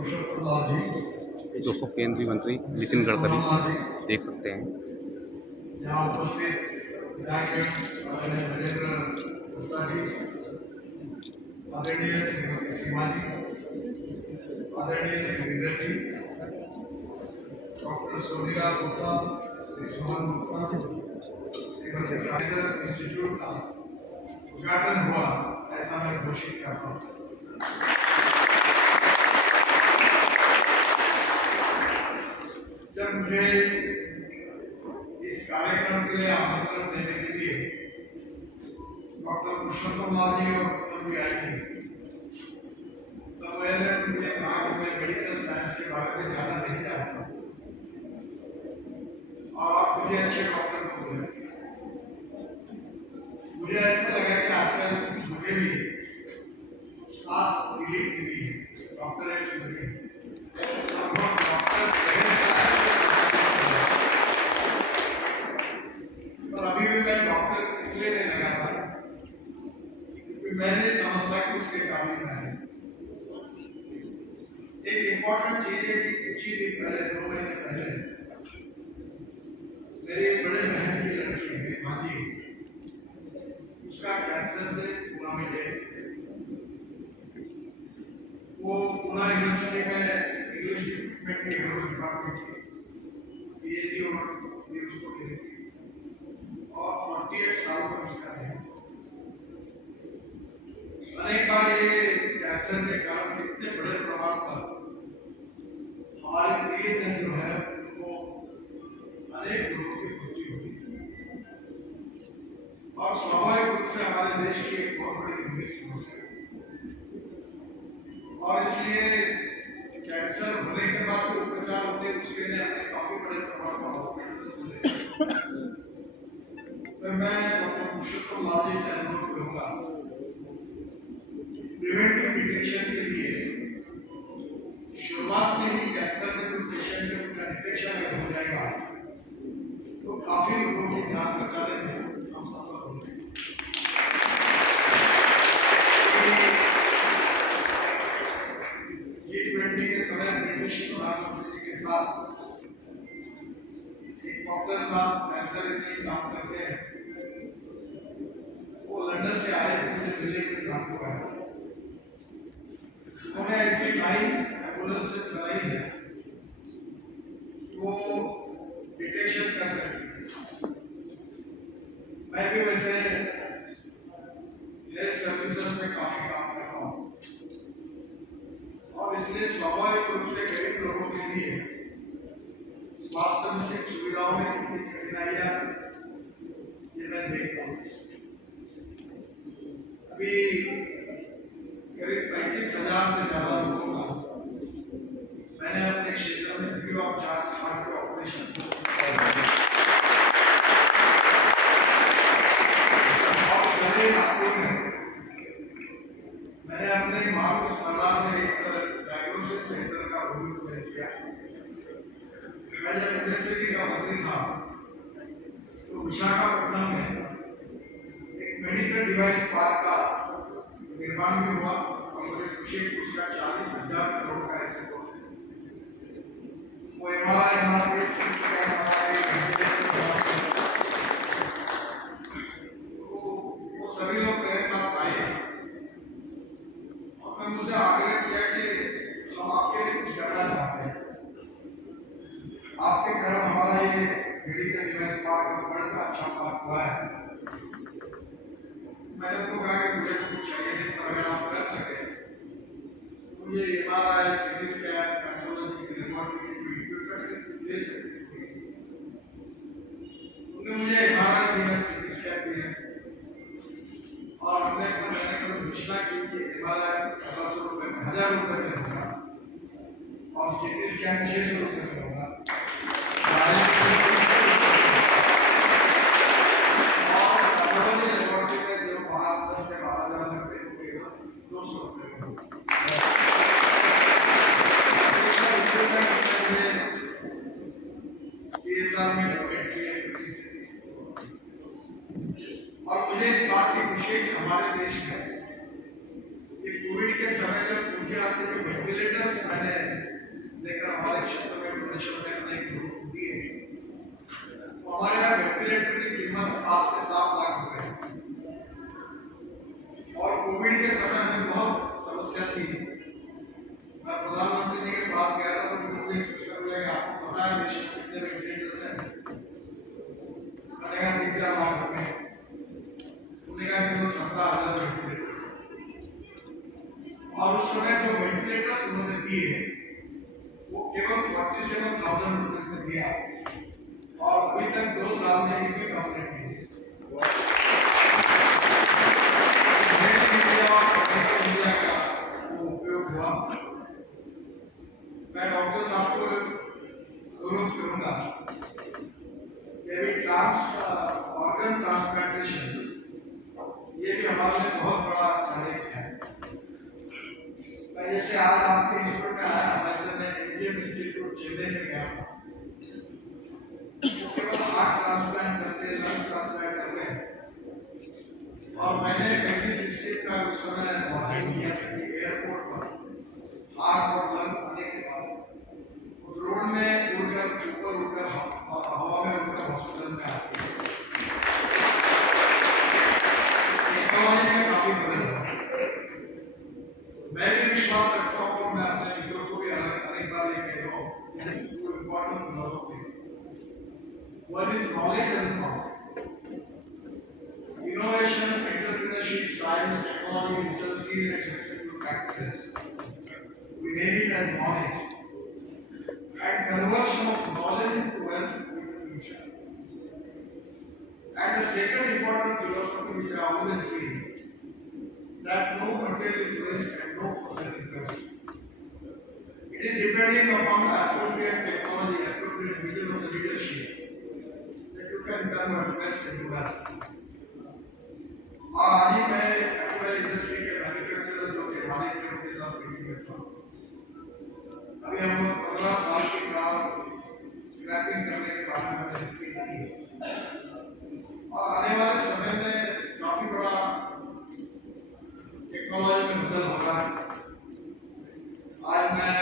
पुरुषोत्तम लाल जी, दोस्तों केंद्रीय मंत्री नितिन गडकरी देख सकते हैं। यहाँ उपस्थित विधायक आदरणीय नरेंद्र गुप्ता जी, आदरणीय श्रीमती सीमा जी, आदरणीय Shri Neeraj ji, doctor Sonilal Gupta, Shri Suman Gupta, Shrimati science institute का उद्घाटन हुआ ऐसा मैं घोषित करता हूँ। जब मुझे इस कार्यक्रम के लिए आमंत्रण देने के लिए डॉक्टर पुरुषोत्तम लाल जी और पूनम जी आई थी, तब मैंने उनके कहा कि मैं मेडिकल साइंस के बारे में जानना नहीं जानता और आप किसी अच्छे डॉक्टर को बोले। मुझे ऐसा लगा कि आजकल मुझे भी 7 डिग्री मिली है, डॉक्टरेट मिली है। और अभी भी मैं डॉक्टर इसलिए नहीं लगा था क्योंकि मैंने समझता कि उसके काबिल मैं है। एक इम्पोर्टेंट चीज है कि कुछ ही दिन पहले, 2 महीने पहले, मेरे बड़े बहन की लड़की, मेरी भांजी, उसका कैंसर से पूना में डेथ। वो पूना यूनिवर्सिटी में इंग्लिश डिपार्टमेंट की डिपार्टमेंट थी, पीएचडी और उसको मिली थी और 48 साल का उसका है। अनेक बार ये कैंसर के कारण कितने बड़े प्रमाण पर हमारे प्रियजन जो है वो अनेक लोगों की मृत्यु हुई है और स्वाभाविक रूप से हमारे देश की एक बहुत बड़ी गंभीर समस्या है। और इसलिए कैंसर होने के बाद जो उपचार होते हैं उसके लिए हमने काफी बड़े प्रमाण पर हॉस्पिटल से मिले। तो मैं डॉक्टर पुरुषोत्तम लाल जी से अनुरोध करूंगा, प्रिवेंटिव डिटेक्शन के लिए शुरुआत में ही कैंसर के जो पेशेंट है उनका डिटेक्शन अगर हो जाएगा तो काफी लोगों की जान बचाने में हम सफल होंगे। G20 के समय ब्रिटिश प्रधानमंत्री जी के साथ एक डॉक्टर साहब कैंसर के काम करते हैं, वो लंदन से आए थे, मुझे मिलने के लिए कानपुर आए थे। उन्होंने ऐसी लाइन एम्बुलेंस से चलाई है वो डिटेक्शन कर सकती है। मैं भी वैसे हेल्थ सर्विसेज में काफी काम कर रहा हूँ और इसलिए स्वाभाविक रूप से गरीब लोगों के लिए स्वास्थ्य में सुविधाओं में कितनी कठिनाइयां ये मैं देख रहा हूँ। अभी करीब 35,000 से ज्यादा लोगों का मैंने अपने क्षेत्र में फ्री ऑफ चार्ज हार्ट के ऑपरेशन मैंने अपने मार्ग अस्पताल में एक डायग्नोसिस सेंटर का उद्घाटन किया। मैं जब एमएससीबी का मंत्री था तो विशाखापट्टनम में एक मेडिकल डिवाइस पार्क का निर्माण भी हुआ और मुझे खुशी है कि उसका 40,000 करोड़ का एक्सपोर्ट है। वो एमआरआई हमारे वो सभी लोग मेरे पास आए और मैं मुझे आग्रह किया कि हम आपके लिए कुछ करना चाहते हैं। आपके घर हमारा ये मेडिकल डिवाइस पार्क बड़ा अच्छा पार्क हुआ है। मैंने उनको कहा कि मुझे तो कुछ चाहिए नहीं, पर अगर आप कर सके मुझे एमआरआई, सीटी स्कैन, पैथोलॉजी की लेबोरेटरी की इक्विपमेंट दे सकते हैं। उन्होंने मुझे एमआरआई दिया, सीटी स्कैन दिया और हमने कल घोषणा की कि एमआरआई 1,500 रुपये में, 1,000 रुपये में होगा और सीटी स्कैन 600 रुपये में होगा। और मुझे इस बात की खुशी है कि हमारे देश में कोविड के समय जब उनके हाथ से जो वेंटिलेटर्स मैंने पास गया था तो मुझे पूछना पड़ेगा आपको पता है देश में कितने वेंटिलेटर्स हैं? मैंने कहा 3-4 लाख हो गए। उन्होंने कहा केवल 17,000 वेंटिलेटर्स और उस समय जो वेंटिलेटर्स उन्होंने दिए वो केवल 47,000 रुपए में दिया और अभी तक 2 साल में एक भी कंप्लीट नहीं वो उपयोग हुआ। मैं डॉक्टर साहब को अनुरोध करूंगा कि ऑर्गन ट्रांसप्लांटेशन ये भी हमारे लिए बहुत बड़ा चैलेंज है। मैं जैसे आज आपके इंस्टीट्यूट में आया, वैसे मैं एमजीएम इंस्टीट्यूट चेन्नई में गया था, केवल हार्ट ट्रांसप्लांट करते हैं, लंग्स ट्रांसप्लांट करते हैं और मैंने कैसी सिस्टम का उस समय मॉनिटरिंग किया था कि एयरपोर्ट पर हार्ट और लंग आने के बाद रोड में उड़कर ऊपर उड़कर हवा में उड़कर हॉस्पिटल में आते हैं। टेक्नोलॉजी में काफी बदल हुआ। मैं भी विश्वास रखता हूँ, मैं अपने मित्रों को भी अनेक बार ये कह रहा हूँ, two important philosophies. One is knowledge as a power. Innovation, entrepreneurship, science, technology, research, skill, and successful practices. We name it as knowledge. And conversion of knowledge into wealth in the future. And the second important philosophy which I always feel, that no material is waste and no person is waste. It is depending upon the appropriate technology, appropriate vision of the leadership that you can convert waste into wealth. और आज ही मैं Apple industry के manufacturer जो थे मालिक थे उनके साथ मीटिंग में था। अभी हम लोग 15 साल की कार स्क्रैपिंग करने के बारे में हमने लिखी है और आने वाले समय में काफी बड़ा टेक्नोलॉजी में बदल होगा। आज मैं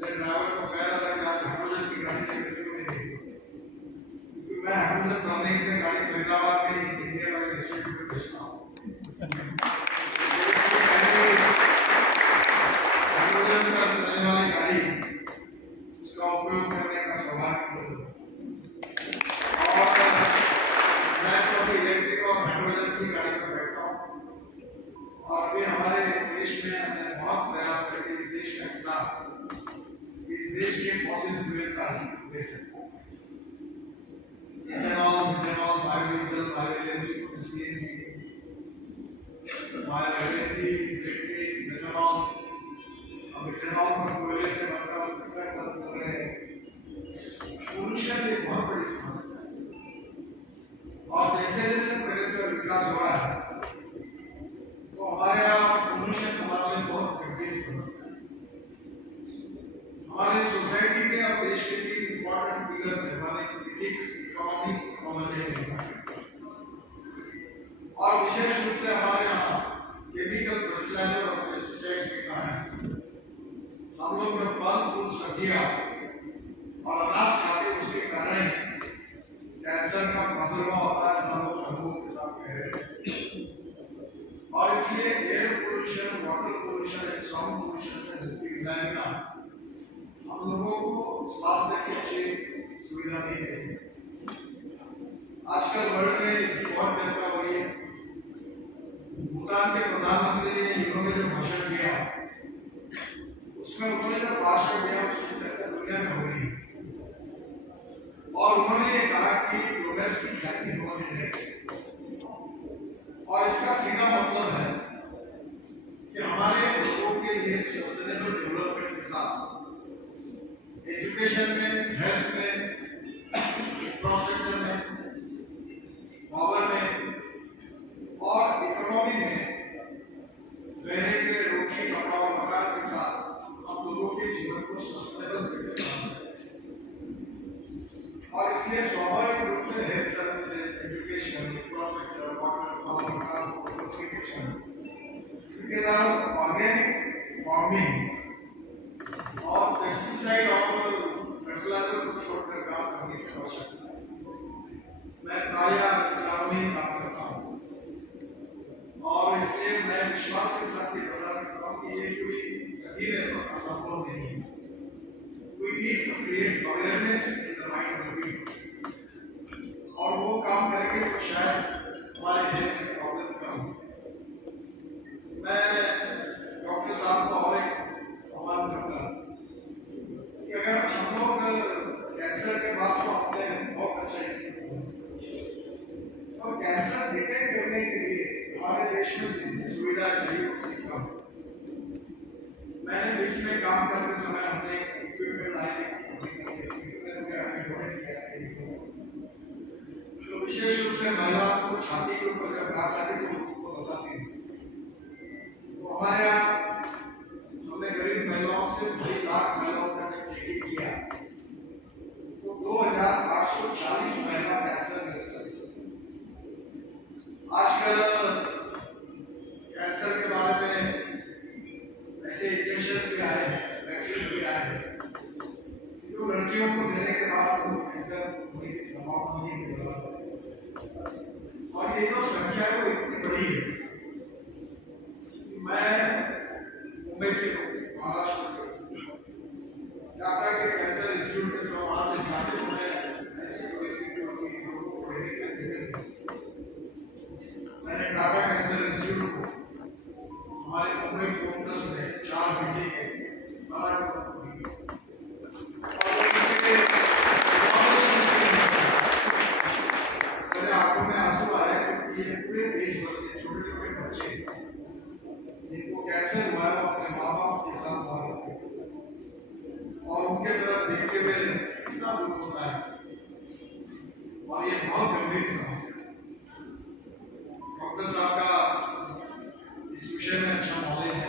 मेरे ड्राइवर को कह रहा था कि आज हाइड्रोजन की गाड़ी लेकर क्यों नहीं गई, क्योंकि मैं हाइड्रोजन बनाने के लिए गाड़ी फरीदाबाद में इंडियन ऑयल इंस्टीट्यूट में बेचता हूँ। हाइड्रोजन का चलने वाली गाड़ी उसका उपयोग करने का सौभाग्य और मैं तो अभी इलेक्ट्रिक और हाइड्रोजन की गाड़ी में बैठता हूँ और अभी हमारे देश में हमने बहुत प्रयास करके इस देश का हिस्सा इस देश के फॉसिल फ्यूल का दे सकते हैं। Ethanol, methanol, biodiesel, bio LNG, CNG, bio LNG, electric, methanol, अब इथेनॉल पर कोयले से बनता है उसका काम चल रहे हैं। पोल्यूशन एक बहुत बड़ी समस्या है और जैसे जैसे प्रगति और विकास हो रहा है तो हमारे यहाँ पोल्यूशन हमारे लिए बहुत गंभीर समस्या है। हमारे सोसाइटी के और देश के 3 इंपॉर्टेंट पिलर्स है, one is ethics, economy, ecology and environment. और विशेष रूप से हमारे यहाँ केमिकल फर्टिलाइजर और पेस्टिसाइड्स के कारण हम लोग जब फल फूल सब्जियां और अनाज खाते हैं उसके कारण ही कैंसर का प्रादुर्भाव होता है, सब लोग अनुभव के साथ कह रहे हैं। और इसलिए air pollution, water pollution and sound pollution से मुक्ति दिलाने बिना हम लोगों को स्वास्थ्य की अच्छी सुविधा नहीं दे सकते। आजकल वर्ल्ड में इसकी बहुत चर्चा हो रही है। भूटान के प्रधानमंत्री जी ने यूरो में जो भाषण दिया उसमें उन्होंने जो भाषण दिया उसकी चर्चा दुनिया में हो रही है और उन्होंने ये कहा कि डोमेस्टिक हैप्पी ह्यूमन इंडेक्स, और इसका सीधा मतलब है कि हमारे लोगों के लिए सस्टेनेबल डेवलपमेंट के साथ एजुकेशन में, हेल्थ में, इंफ्रास्ट्रक्चर में, पावर में और इकोनॉमी में रहने के लिए रोटी, कपड़ा और मकान के साथ हम लोगों के जीवन को सस्टेनेबल कैसे बना सकते हैं। और इसलिए स्वाभाविक रूप से health services, education, infrastructure, water, power, transportation, इसके साथ ऑर्गेनिक फार्मिंग और पेस्टिसाइड और फर्टिलाइजर को छोड़कर काम करने की आवश्यकता है। मैं प्रायः किसानों में काम करता हूँ और इसलिए मैं विश्वास के साथ ये बता सकता हूँ कि ये कोई कठिन है, असंभव नहीं है। we need to create awareness in the mind of the people. और वो काम करेंगे तो शायद हमारे हेल्थ की प्रॉब्लम कम हो। मैं डॉक्टर साहब को और एक आह्वान करूँगा कि अगर हम लोग कैंसर के बाद तो अपने बहुत अच्छा स्थिति और कैंसर डिटेक्ट करने के लिए हमारे देश में जितनी सुविधा चाहिए उतनी कम। मैंने बीच में काम करते समय हमने इक्विपमेंट लाए थे, तो विशेष रूप से महिला को छाती के ऊपर जब काट लाती थी तो बताती थी। तो हमारे यहाँ हमने गरीब महिलाओं से 2.5 लाख महिलाओं का जब चेकिंग किया तो 2840 महिला कैंसर ग्रस्त हुई। आजकल कैंसर के बारे में ऐसे इंजेक्शन भी आए हैं, वैक्सीन भी आए हैं, जो लड़कियों को देने के बाद तो कैंसर होने की संभावना नहीं है। और ये जो संख्या है वो इतनी बड़ी है। मैं मुंबई से हूँ, महाराष्ट्र से, टाटा के कैंसर इंस्टीट्यूट के वहाँ से जाते समय ऐसी परिस्थिति होती है लोगों को पढ़ने के लिए। मैंने टाटा कैंसर इंस्टीट्यूट को हमारे मुंबई कैंपस में 4 मीटिंग बना आंखों में आंसू आया क्योंकि ये पूरे देश भर से छोटे छोटे बच्चे जिनको कैंसर हुआ है वो अपने माँ बाप के साथ आ रहे थे और उनके तरफ देखते हुए कितना दुख होता है और ये बहुत गंभीर समस्या है। डॉक्टर साहब का इस विषय में अच्छा नॉलेज है।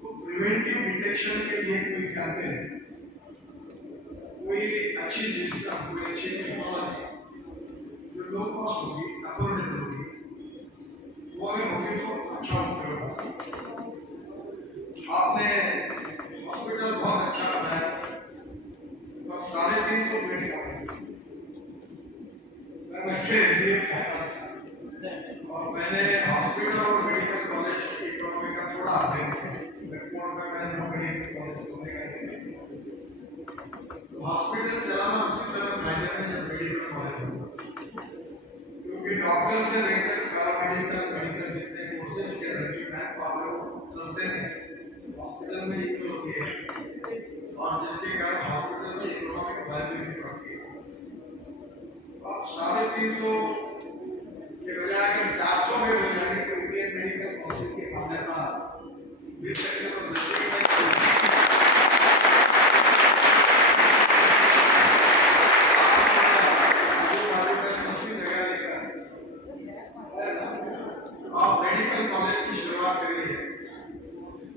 तो प्रिवेंटिव डिटेक्शन के लिए कोई कैंपेन, कोई अच्छी सिस्टम, कोई अच्छी टेक्नोलॉजी जो लो कॉस्ट होगी, अफोर्डेबल होगी, वो अगर होगी तो अच्छा उपयोग होगा। आपने हॉस्पिटल बहुत अच्छा बनाया और 350 बेड का मैं वैसे देख रहा था और मैंने हॉस्पिटल और मेडिकल कॉलेज की इकोनॉमी का थोड़ा अध्ययन किया। रिपोर्ट में मैंने 9 मेडिकल कॉलेज खोलने का हॉस्पिटल चलाना उसी समय फायदे में जब मेडिकल कॉलेज होगा, क्योंकि डॉक्टर से लेकर पैरामेडिकल मेडिकल जितने कोर्सेज के रही मैथ पावर सस्ते थे, हॉस्पिटल में इक्वल होती है और जिसके कारण हॉस्पिटल की इकोनॉमिक वायबिलिटी बढ़ती है। अब 350 के बजाय अगर 400 में हो जाए तो इंडियन मेडिकल काउंसिल की मान्यता मिल सकती है। आप मेडिकल कॉलेज की शुरुआत करी है।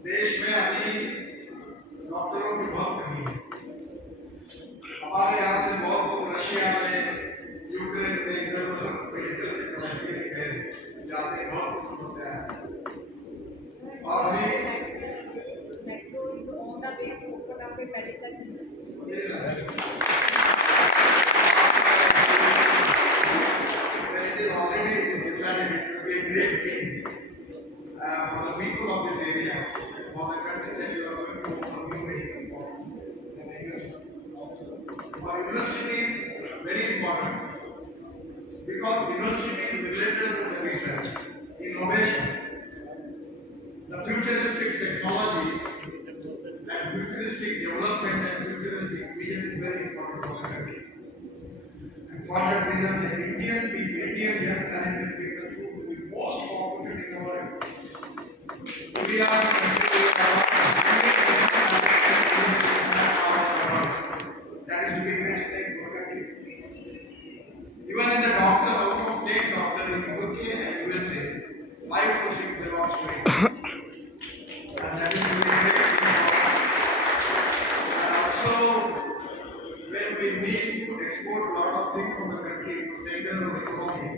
देश में अभी डॉक्टरों की बहुत कमी है। हमारे यहाँ से बहुत लोग रशिया में, यूक्रेन में इधर उधर मेडिकल के पढ़ाई के लिए गए, जाते बहुत सी समस्या है। और अभी metro is on the way to open up a medical it is already decided to be a great thing for the people of this area, for the country, that you are going to open new medical college. For university is very important because university is related to the research, innovation, the futuristic technology and futuristic development and futuristic vision is very important for the country. For that reason, the Indian young talented people who will be most competent in the world. We are that is to be great stake for the country. Even in the doctor, out of 10 doctor in UK and USA, 5 to 6 belongs to India. And that is to be great thing for us. And also, when we need to export a lot of things from the country to strengthen our economy,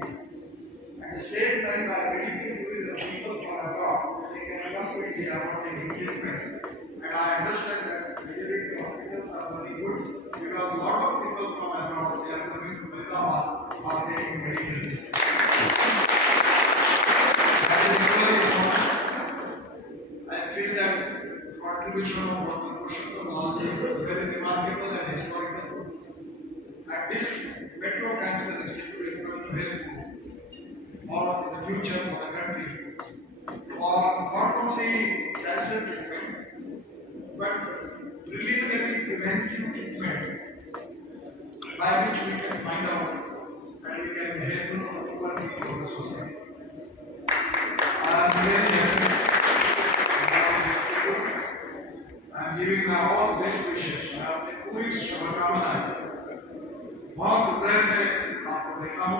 at the same time by medical tourism, people from abroad, they can come to India for taking treatment. And I understand that majority hospitals are very good because a lot of people from abroad, they are coming to Faridabad for taking medical treatment. That is really important. I feel that the contribution of Dr. promotion of knowledge is very remarkable and historical. And this Metro Cancer Institute is going to help all in the future for the country for not only cancer treatment but preliminary preventive treatment by which we can find out and we can help people for the society. I am very happy about this institute. I am giving my all best wishes. I have the पूरी शुभकामनाएं. बहुत उद्देश्य है आपको देखा हूँ